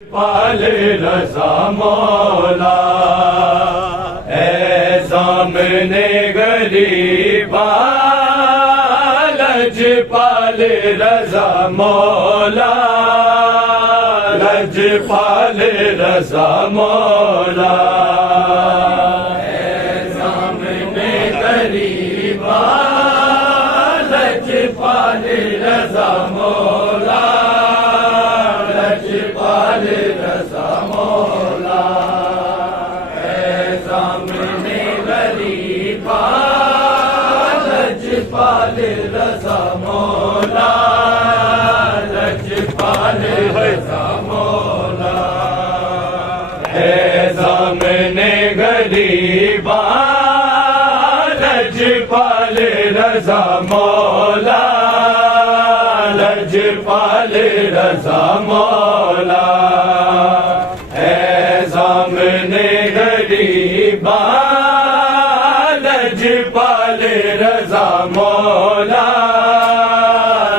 पाल रज़ा मौला ऐ सामने गरीबा लजपाल रज़ा मौला लजपाल रज़ा मौला ऐ सामने गरीबा लजपाल रज़ा मौला लजपाल रज़ा मौला ऐ सामने गरीबा लजपाल रज़ा मौला लजपाल रज़ा मौला ऐ सामने गरीबा लजपाल रज़ा मौला लजपाल रज़ा मौला ऐ सामने गरीबा लजपाल रज़ा मौला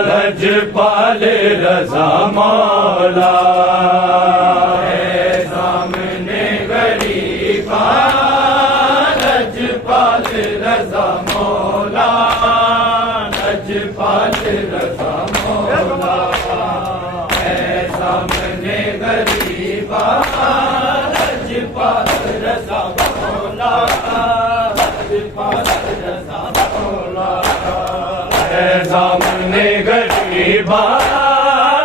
लजपाल रज़ा मौला ऐ सामने गरीबा लजपाल रज़ा मौला लजपाल रज़ा मौला ऐ सामने गरीबा लजपाल रज़ा मौला लजपाल रज़ा मौला ऐ सामने गरीबा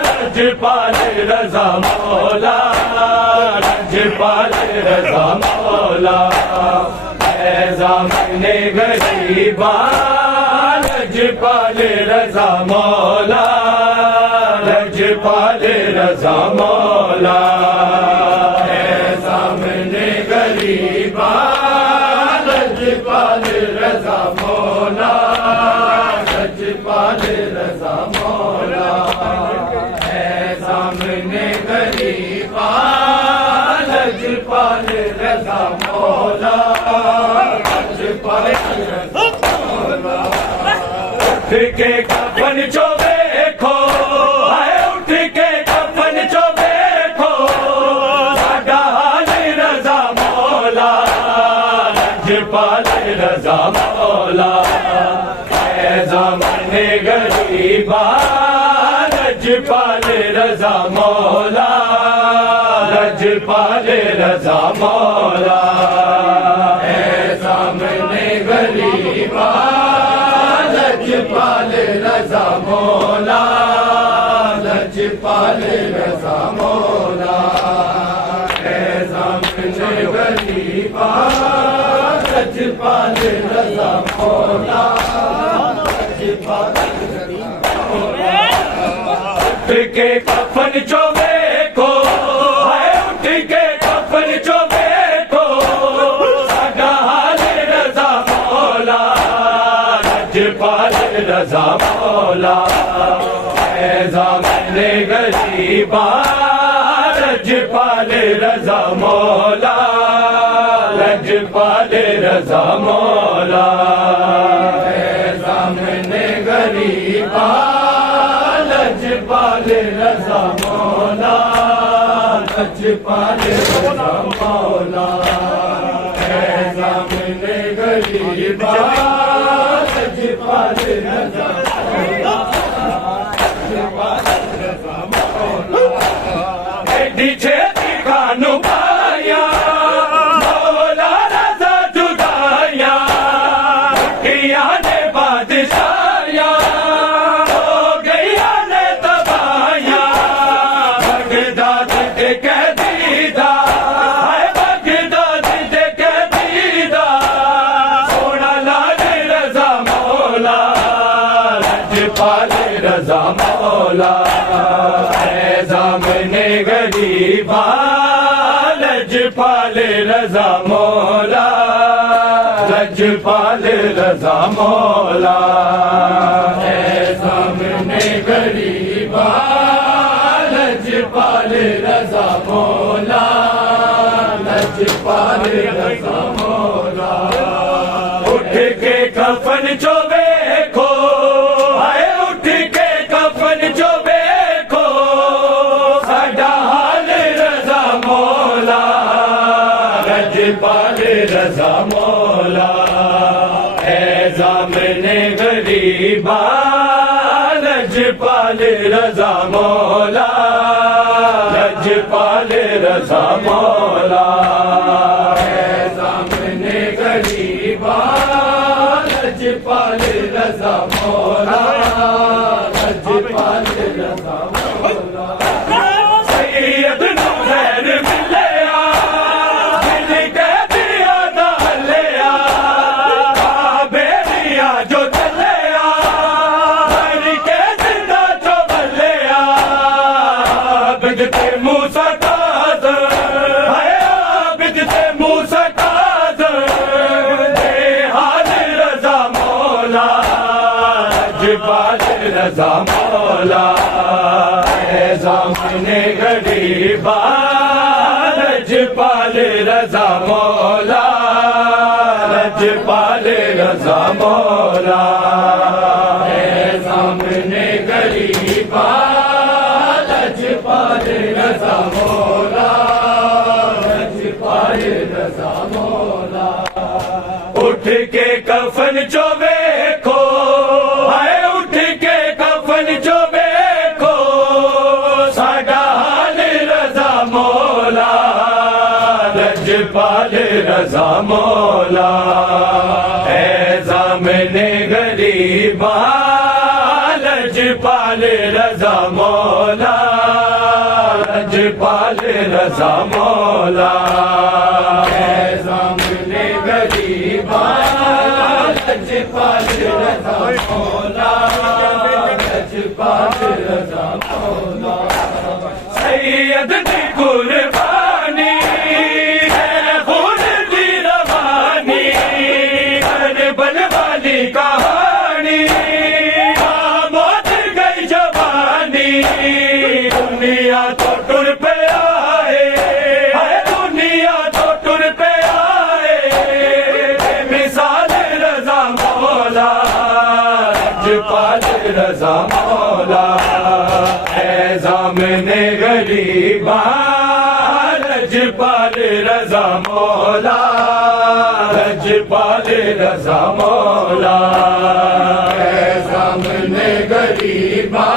लजपाल रज़ा मौला लजपाल रज़ा मौला ऐ सामने गरीबा लजपाल रज़ा मौला लजपाल रज़ा मौला ऐ सामने गरीबा लजपाल रज़ा मौला लजपाल रज़ा मौला ऐ सामने गरीबा लजपाल रज़ा मौला लजपाल रज़ा मौला उठ के कफन चो देखो है उठ के कफन चो देखो साडा हाल रज़ा मौला लजपाल रज़ा मौला ऐ ज़माने गरीबा लजपाल रज़ा मौला लजपाल रज़ा मौला ऐ सामने गरीबा लजपाल रज़ा मौला लजपाल रज़ा मौला ऐ सामने गरीबा लजपाल रज़ा मौला लजपाल रज़ा मौला उठ के कफन चो देखो है उठ के कफन चो देखो साडा हाल रज़ा मौला लजपाल रज़ा मौला ऐ ज़माने गरीबा लजपाल रज़ा मौला लजपाल रज़ा मौला ऐ ज़माने गरीबा लजपाल रज़ा मौला लजपाल रज़ा मौला ऐ ज़माने गरीबा लजपाल रज़ा मौला लजपाल रज़ा मौला एडी छेती कानू पाया मौला रज़ा जुदाया किया ने बादशाया हो गया ने तबाया बगदाद के कैदीदा है बगदाद के कैदीदा सोना लाल रज़ा मौला लजपाल रज़ा मौला ऐ ज़माने गरीबा लजपाल रज़ा मौला लजपाल रज़ा मौला ऐ सामने गरीबा लजपाल रज़ा मौला लजपाल रज़ा मौला उठ के कफन चो देखो है उठ के कफन चो देखो साडा हाल लजपाल रजा मौला है ज़ामिने गरीबा लजपाल रजा मौला लजपाल रजा मौला है ज़ामिने गरीबा लजपाल रजा मौला लजपाल रजा मौला सैयद नूर मिलया दिल के दिया दहलिया काबेलिया जो चलिया मर के जिंदा जो बलिया बिजते मूसा काद है बिजते मूसा काद दे हाल रजा मौला लजपाल रजा मौला ज़ामिने गरीबा लजपाल रजा मौला लजपाल रजा मौला ज़ामिने गरीबा लजपाल रजा मौला लजपाल रजा मौला उठ के कफन जो देखो हाय उठ के कफन जो देखो साडा हाल रजा मौला लजपाल रजा मौला है ज़ामिने गरीबा लजपाल रजा मौला लजपाल रजा मौला है ज़ामिने गरीबा लजपाल रजा मौला लजपाल रजा मौला सैयद दी कुर्बानी है खून दी रवानी करबल वाली कहानी मौत गई जवानी दुनिया तो टुर पे आए है दुनिया तो टुर पे आए मिसाल रजा मौला लजपाल रजा मौला है ज़ामिने गरीबा लजपाल रजा मौला लजपाल रजा मौला है ज़ामिने गरीबा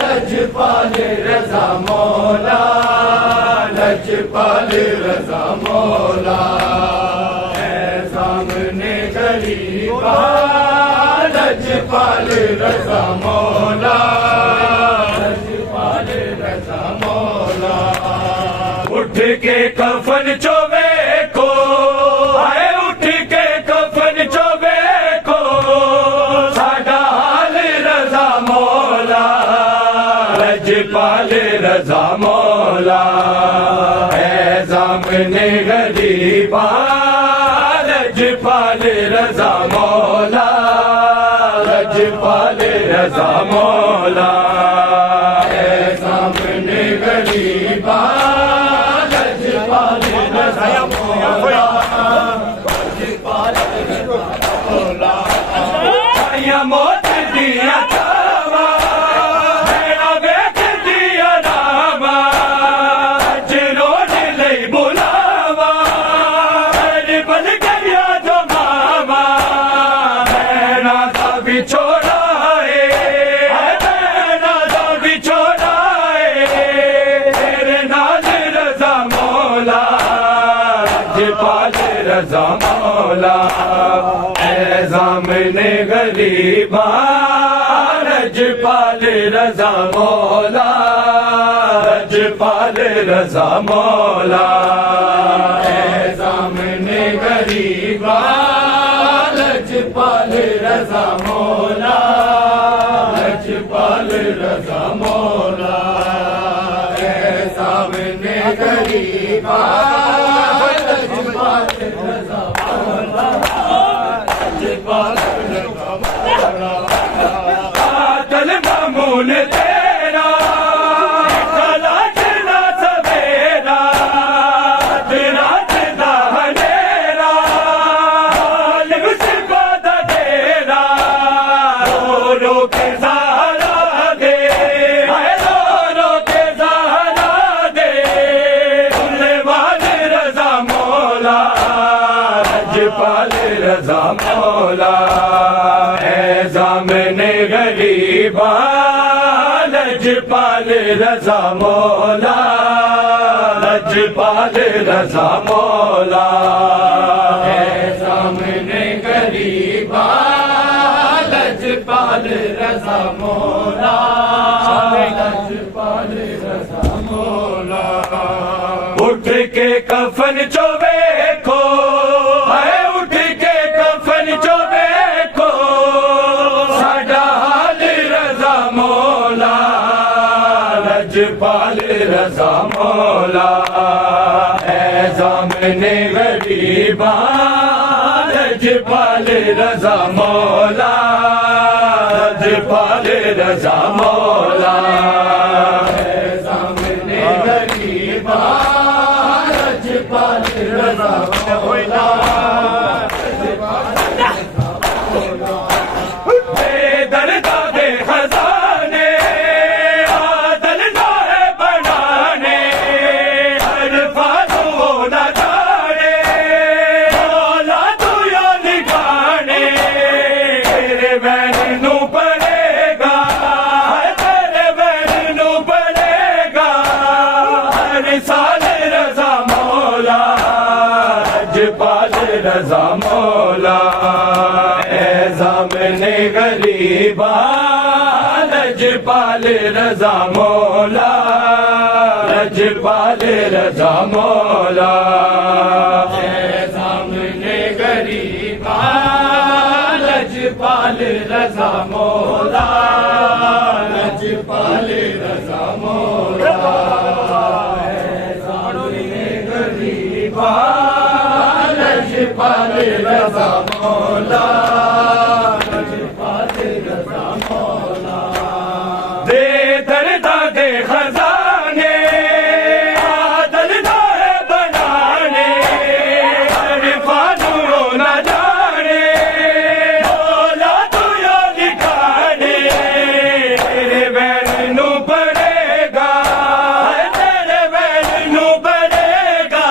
लजपाल रजा मौला लजपाल रजा मौला है ज़ामिने गरीबा लजपाल रजा मौला लजपाल रजा मौला उठ के कफन जो देखो आए उठ के कफन जो देखो साडा हाल रजा मौला लजपाल रजा मौला है ज़ामिने गरीबा लजपाल रजा मौला लजपाल रजा मौला है ज़ामिने गरीबा लजपाल रजा मौला लजपाल रजा मौला या मौत दिया छावा मेरा बेख दिया नामा जिरोज लई बुलावा मेरी बन गया जो मामा मैना दा बिछोड़ा मैना दा बिछोड़ा तेरे नाल रजा मौला लजपाल रजा मौला है ज़ामिने गरीबा लजपाल रजा मौला लजपाल रजा मौला है ज़ामिने गरीबा लजपाल रजा मौला लजपाल रजा मौला है ज़ामिने गरीबा लजपाल रजा मौला लजपाल रजा मौला कातल मामून तेरा कलाश ना सवेरा रात दा हनेरा लिव सिपा दा तेरा रो रो के सहारा दे रो रो के सहारा दे मौला है ज़ामिने गरीबा लजपाल रज़ा मौला लजपाल रज़ा मौला है ज़ामिने गरीबा लजपाल रज़ा मौला लजपाल रज़ा मौला उठ के कफन चो देखो है उठ के कफन चो देखो साडा हाल रज़ा मौला लजपाल रज़ा मौला है ज़ामिने गरीबा लजपाल रज़ा मौला लजपाल रज़ा मौला है ज़ामिने गरीबा लजपाल रज़ा मौला बेदर्दा दे खजाने आदल नाहे बनाने हर फालू न जाने मौला तू यो निगाने तेरे बैन नू पड़ेगा तेरे बैन नू पड़ेगा हर साल रज़ा मौला लजपाल रज़ा मौला है ज़ामिने गरीबा लजपाल रज़ा मौला लजपाल रज़ा मौला है ज़ामिने गरीबा लजपाल रज़ा मौला लजपाल रज़ा मौला है ज़ामिने गरीबा लजपाल रज़ा मौला लजपाल रज़ा मौला दे दर्दा दे खजाने आदल नाहे बनाने हर फालू न जाने मौला तू यो लिखाने तेरे बैन नू पड़ेगा तेरे बैन नू पड़ेगा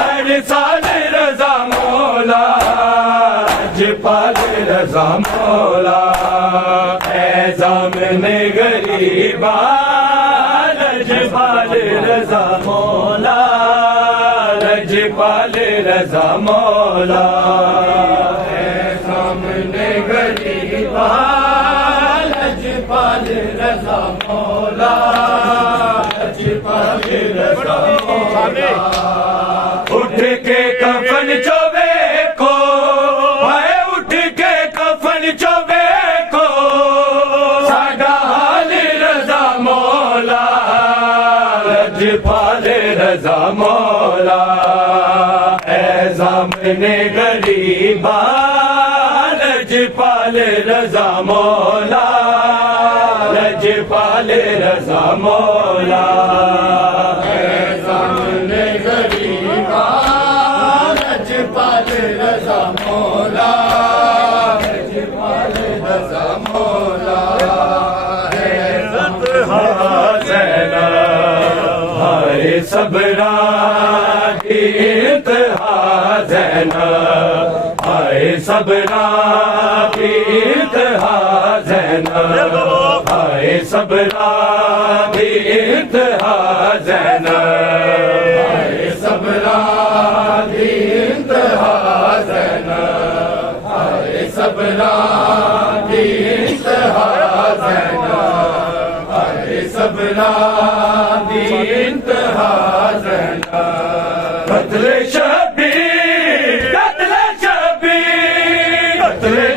हर साल रज़ा मौला लजपाल रज़ा मौला है ज़ामिने गरीबा लजपाल रज़ा मौला लजपाल रज़ा मौला है ज़ामिने गरीबा लजपाल रज़ा मौला लजपाल रज़ा मौला उठ के कफन चो देखो है उठ के कफन चो देखो साडा हाल रज़ा मौला लजपाल रज़ा मौला है ज़ामिने गरीबा लजपाल रज़ा मौला लजपाल रज़ा मौला है ज़ामिने गरीबा लजपाल रज़ा मौला लजपाल रज़ा मौला है ज़ैना हाय सबरा की इंतहा ज़ैना हाय सबरा की इंतहा ज़ैना हाय सबरा की इंतहा ज़ैना हाय सबरा की इंतहा ज़ैना हाय सबरा की इंतहा ज़ैना हाय सबरा की इंतहा ज़ैना कत्ले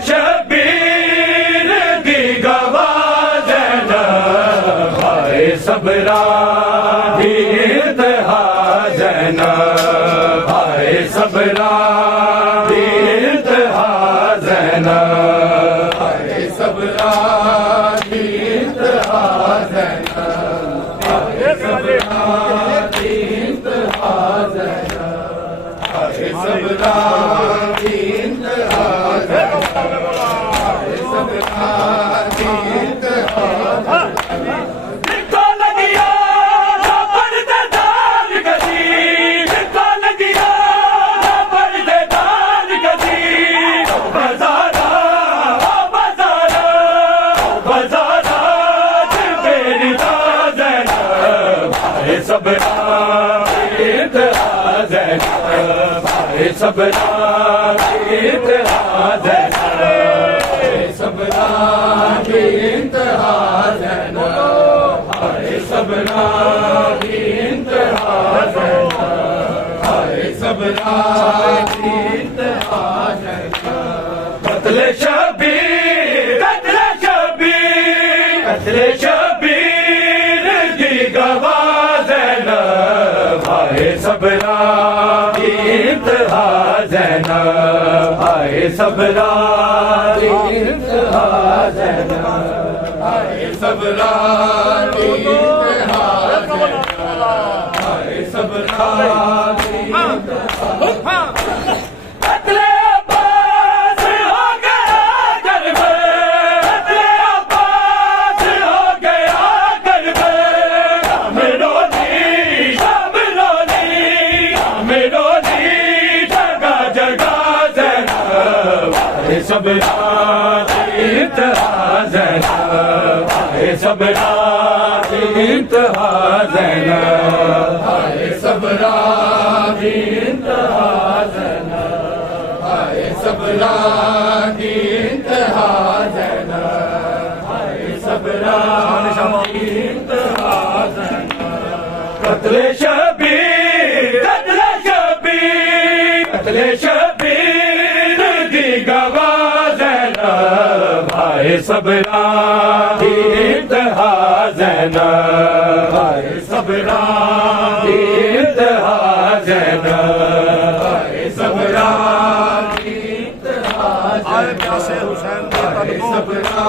शबीर की गवाह ज़ैना हाय सबरा की इंतहा ज़ैना हाय सबरा की इंतहा ज़ैना हाय सबरा की इंतहा ज़ैना हाय सबरा की इंतहा ज़ैना हाय सबरा की इंतहा ज़ैना हाय सबरा की इंतहा भाई सबरा इंतहा ज़ैनब, भाई सबरा इंतहा ज़ैनब, सबरा इंतहा ज़ैनब, भाई सबरा इंतहा ज़ैनब, भाई सबरा इंतहा ज़ैनब। कत्ले शबीर, कत्ले शबीर, कत्ले शबीर की गवाह ज़ैनब, भाई सबरा इंतहा ज़ैनब, भाई सबरा इंतहा ज़ैनब, भाई सबरा इंतहा ज़ैनब, भाई सबरा कत्ले अब्बास हो गया घर में, कत्ले अब्बास हो गया घर में, शामिलोनी शामिलोनी शामिलोनी जगह जगह ज़ैनब, भाई सबरा इंतहा ज़ैनब, भाई सबरा इंतहा ज़ैनब, भाई सबरा इंतहा ज़ैनब, भाई सबरा इंतहा ज़ैनब, भाई सबरा इंतहा ज़ैनब। कत्ले शबीर, कत्ले शबीर, कत्ले शबीर की गवाह ज़ैनब, भाई सबरा इंतहा ज़ैनब, भाई सबरा इंतहा ज़ैनब, भाई सबरा इंतहा ज़ैनब, भाई सबरा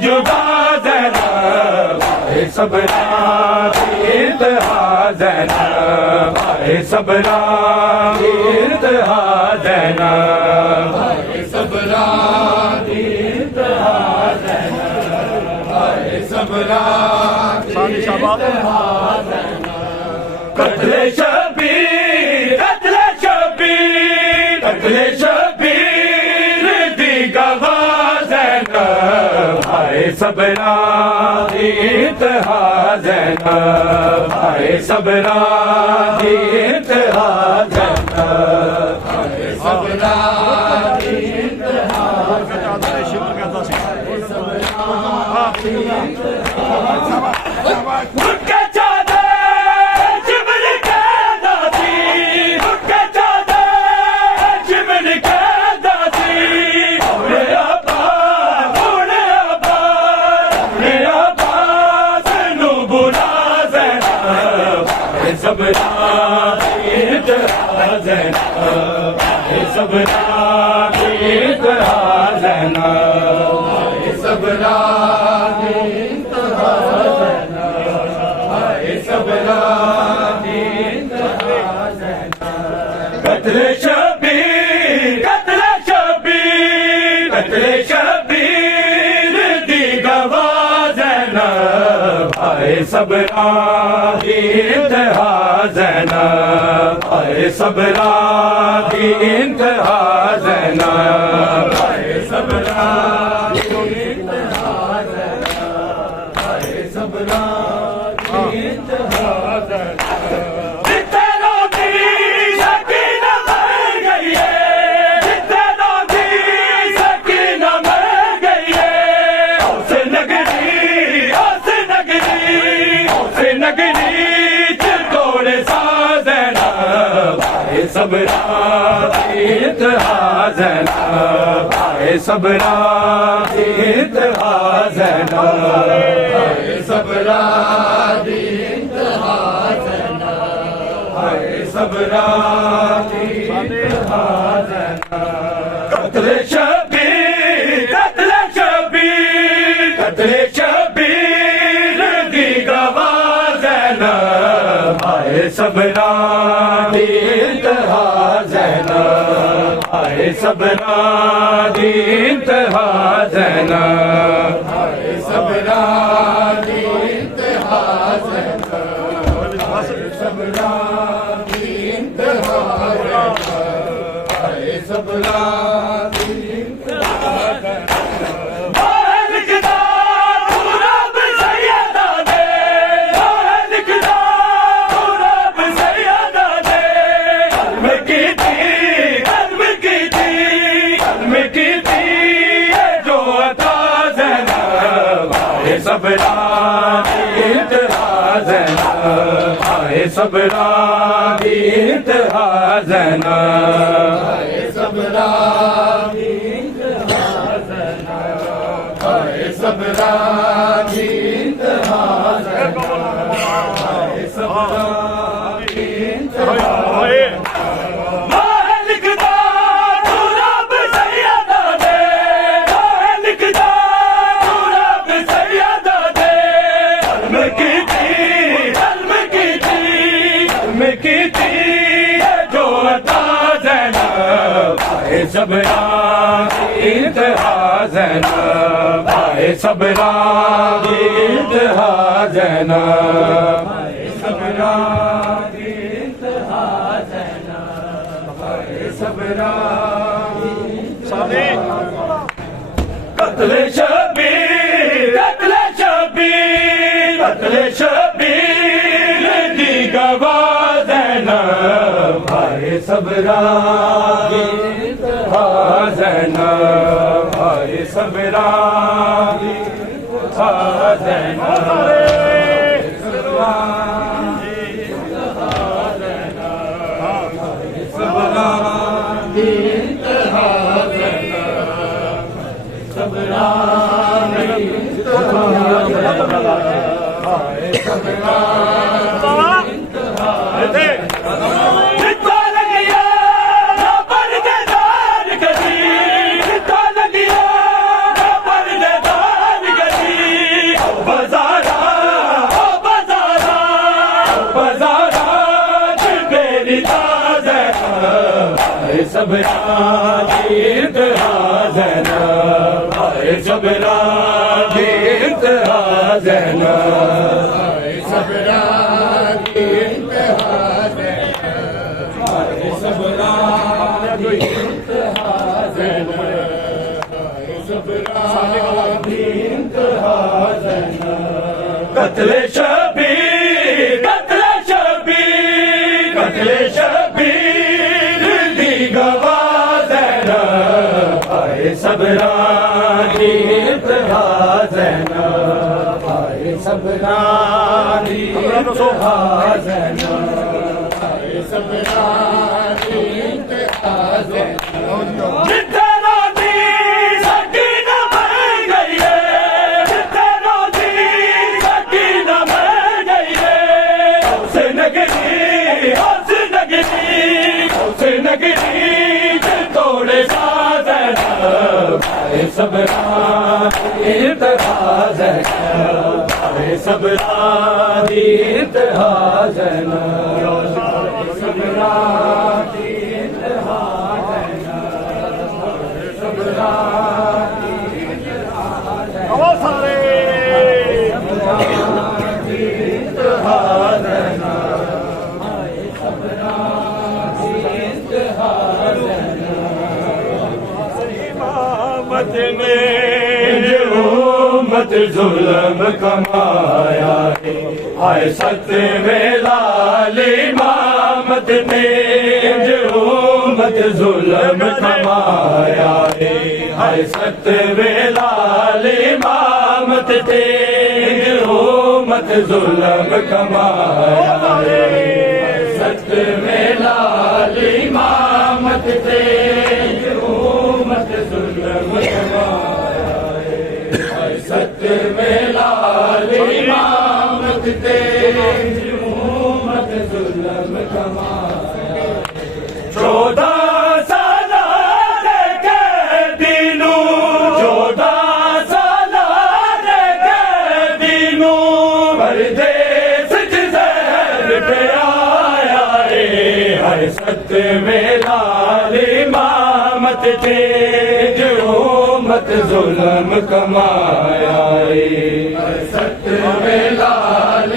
जुदा ज़ैनब, भाई सबरा इंतहा ज़ैनब, भाई सबरा इंतहा ज़ैनब, भाई सबरा इंतहा ज़ैनब, भाई सबरा इंतहा ज़ैनब। कत्ले शबीर, कत्ले शबीर, कत्ले शबीर दी गवाह ज़ैनब, भाई सबरा इंतहा ज़ैनब, भाई सबरा इंतहा ज़ैनब, भाई सबरा इंतहा ज़ैनब, उनके चादर शिमर के दासी, उनके चादर शिमर के दासी, उड़े अब्बास, उड़े अब्बास, उड़े अब्बास नू बुला ज़ैनब, भाई सबरा इंतहा ज़ैनब, भाई सबरा इंतहा ज़ैनब, भाई सबरा इंतहा ज़ैनब, भाई सबरा इंतहा ज़ैनब। कत्ले शबीर, कत्ले शबीर, कत्ले शबीर दी गवाह ज़ैनब, भाई सबरा इंतहा ज़ैनब, भाई सबरा इंतहा ज़ैनब, भाई सबरा इंतहा ज़ैनब, भाई सबरा इंतहा ज़ैनब। जितने रोटी सकीना मर गई है, जितने रोटी सकीना मर गई है, उस नगरी, उस नगरी, उस नगरी चितौड़ सा ज़ैनब, भाई सबरा इंतहा ज़ैनब, भाई सबरा इंतहा ज़ैनब, भाई सबरा इंतहा ज़ैनब, भाई सबरा इंतहा ज़ैनब। कत्ले शबीर, कत्ले शबीर, कत्ले शबीर दी गवाह ज़ैनब, भाई सबरा इंतहा ज़ैनब, भाई सबरा इंतहा ज़ैनब, भाई सबरा सबरा गीत हाज़न सबरा गीत हाज़न सबरा गीत हाज़न सबरा गीत हाज़न सबरा गीत हाज़न भाई सबरा गीत हाज़न सबरा गीत हाज़न भाई सबरा कत्ल शबीर कत्ल शबीर कत्ल शबीर दी गवाज़न भाई सबरा हाज़न भाई सबरा हाज़न सबरा गीत हाज़न सबरा गीत सबरा गीत हाज़न भाई सबरा गीत हाज़न सबरा गीत हाज़न भाई सबरा गीत हाज़न सबरा गीत हाज़न कत्ल शबीर कत्ल शबीर कत्ल शबीर गवाज़न भाई सबरा गीत हाज़न भाई सबरा गीत हाज़न भाई सबरा गीत हाज़न जिथे रोज़ी सकी न मर गई है जिथे रोज़ी सकी न मर गई है उस नगरी तोड़े साज़न भाई सबरा गीत हाज़न भाई सबरा गीत हाज़न सबरा गीत हाज़न सबरा गीत हाज़न गीत हाज़न ने उम्मत जुल्म कमाया है आए सतवें लाल इमामत ने उम्मत जुल्म कमाया है आए सतवें लाल इमामत ने उम्मत जुल्म कमाया है सतवें लाल इमामत ने उम्मत जुल्म सतवें लाल इमामत ते उम्मत जुल्म कमाया 14 साल कैदीनू 14 साल कैदीनू परदेस च ज़हर पे आया रे हर सतवें लाल इमामत ते उम्मत जुल्म कमाया रे सतवें लाल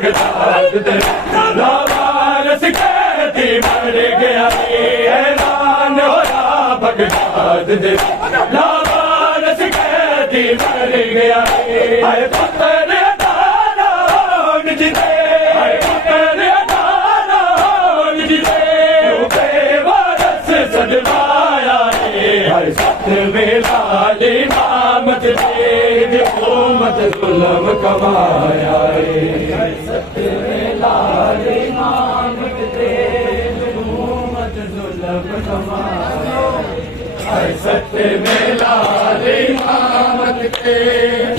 बगदाद दे लावारस कैदी मर गया ऐलान होया बगदाद दे लावारस कैदी मर गया हाय पुत्र अदारा जिते हाय पुत्र अदारा जिते बेवारस सदवाया हाय सतवें लाल इमामत दे हुकूमत जुल्म कमाया हाय सतवें लाल इमामत दे हुकूमत जुल्म कमाया हाय सतवें लाल इमामत दे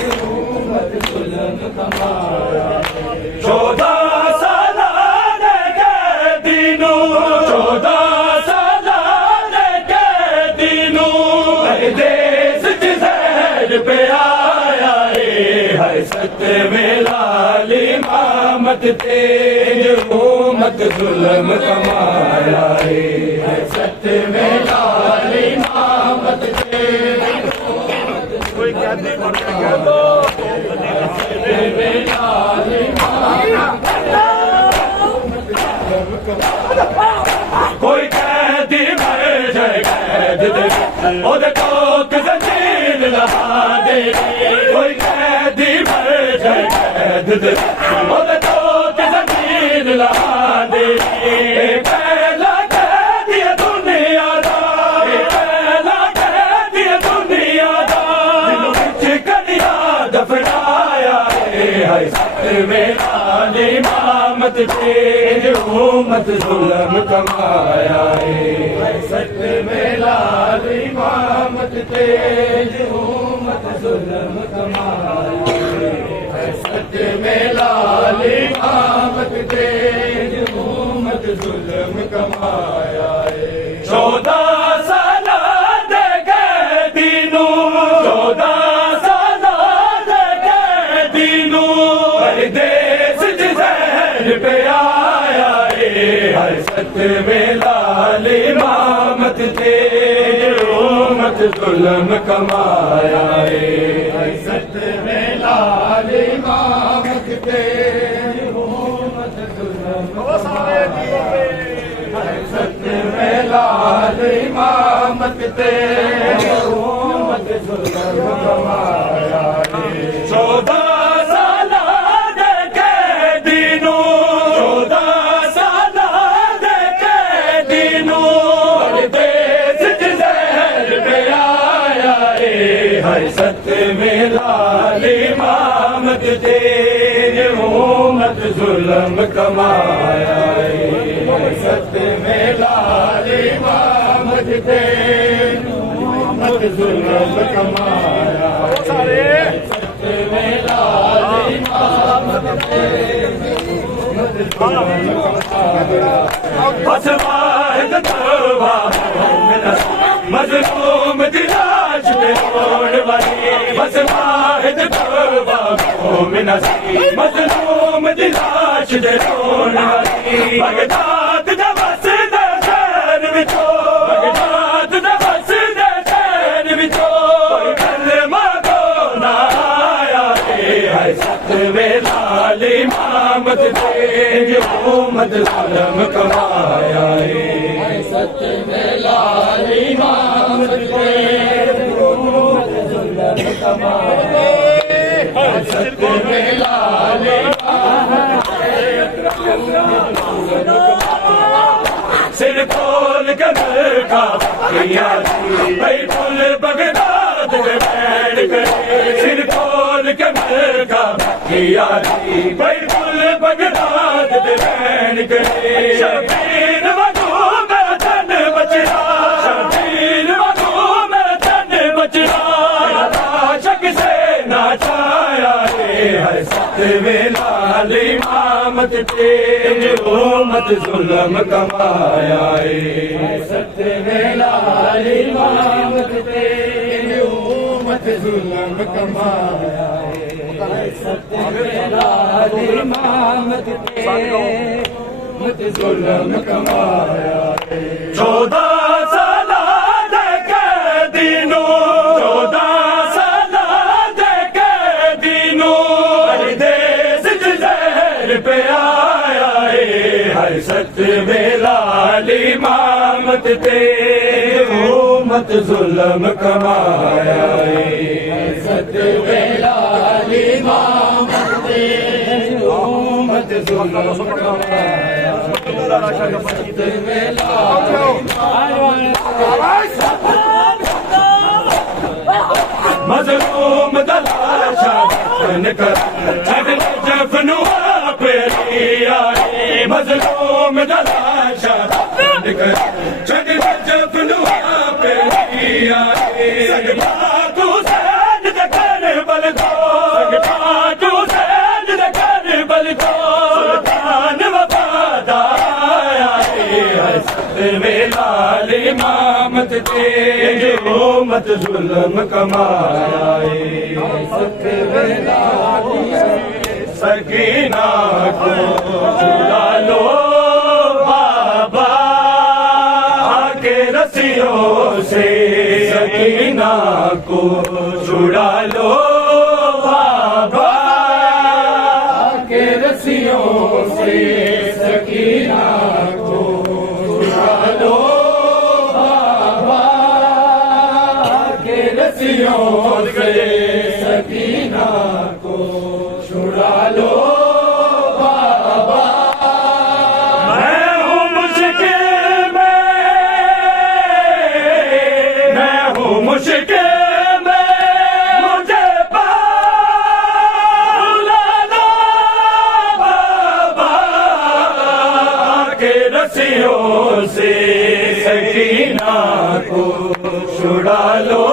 हुकूमत जुल्म कमाया 14 साल कैदीनू 14 साल कैदीनू देश च जहर पे आया हाय सतवें लाल इमामत ते हुकूमत जुल्म कमाया हाय सतवें लाल इमामत ते कोई कैदी कह दो सतवें लाल कोई कैदी मर जाए कैद दे ओदे कोक जंजीर लहा दे कोई कैदी मर जाए कैद दे ओदे कोक जंजीर लहा दे पहला कैदी दुनिया दा पहला कैदी दुनिया दा दिल विच कनिया दफनाया हाय सतवें लाल इमामत ते हुकूमत जुल्म कमाया हाय सतवें लाल इमामत ते हुकूमत जुल्म कमाया हाय सतवें लाल इमामत ते हुकूमत जुल्म कमाया 14 साल दे कैदीनू 14 साल दे कैदीनू परदेस च जहर पे आया हाय सतवें लाल इमामत ते हुकूमत जुल्म कमाया हाय सतवें लाल इमामत ते हुकूमत जुल्म कमाया हाय सतवें लाल इमामत ते हुकूमत जुल्म कमाया 14 साल दे कैदीनू 14 साल दे कैदीनू परदेस च जहर पे आया हाय सतवें लाल इमामत ते हुकूमत जुल्म कमाया हाय सतवें लाल इमामत ते हुकूमत जुल्म कमाया सतवें लाल इमामत ते हुकूमत जुल्म कमाया बस वाहिद तौबा मज़लूम दी लाश ते रोण वाली बस वाहिद तौबा मज़लूम दी लाश ते रोण वाली बगदाद दा वसदा शहर विचों बगदाद दा वसदा शहर विचों कलमा को ना आया हाय सतवें लाल इमामत ते हुकूमत जुल्म कमाया हाय सतवें लाल इमामत ते हुकूमत जुल्म कमाया हाय सतवें लाल इमामत ते सिर खोल के का बैठुल बगदाद में बैठ कर सिर खोल के का बैठुल बगदाद में बैठ कर शबीर वगू मेरा धन बचना शबीर वगू मेरा धन बचना शक से ना छाया हाय सतवें लाल इमामत ते हुकूमत जुल्म कमाया हाय सतवें लाल इमामत ते हुकूमत जुल्म कमाया हाय सतवें लाल इमामत ते हुकूमत जुल्म कमाया 14 साल दे कैदीनू 14 साल दे कैदीनू परदेस च जहर पे सतवें लाल इमामत ते उम्मत जुल्म कमाया सतवें लाल इमामत ते उम्मत जुल्म कमाया सतवें मजलूम दलाशा कर छड़ जफनु पे आए मजलूम दलाशा कर छड़ जफनु पे आए तू सैद कर बल दो तू सैद कर बल दो सुल्तान वफादार आए सतवें लाल इमामत ते उम्मत जुल्म कमाया सतवें लाल सकीना को छुड़ा लो बाबा आके रस्सियों से सकीना को छुड़ा लो बाबा आके रस्सियों से सकीना को छुड़ा लो बाबा आके रस्सियों से सकीना को छुड़ा लो बाबा मैं हूँ मुश्किल में मुझे बुला लो बाबा के रस्सियों से सकीना को छुड़ा लो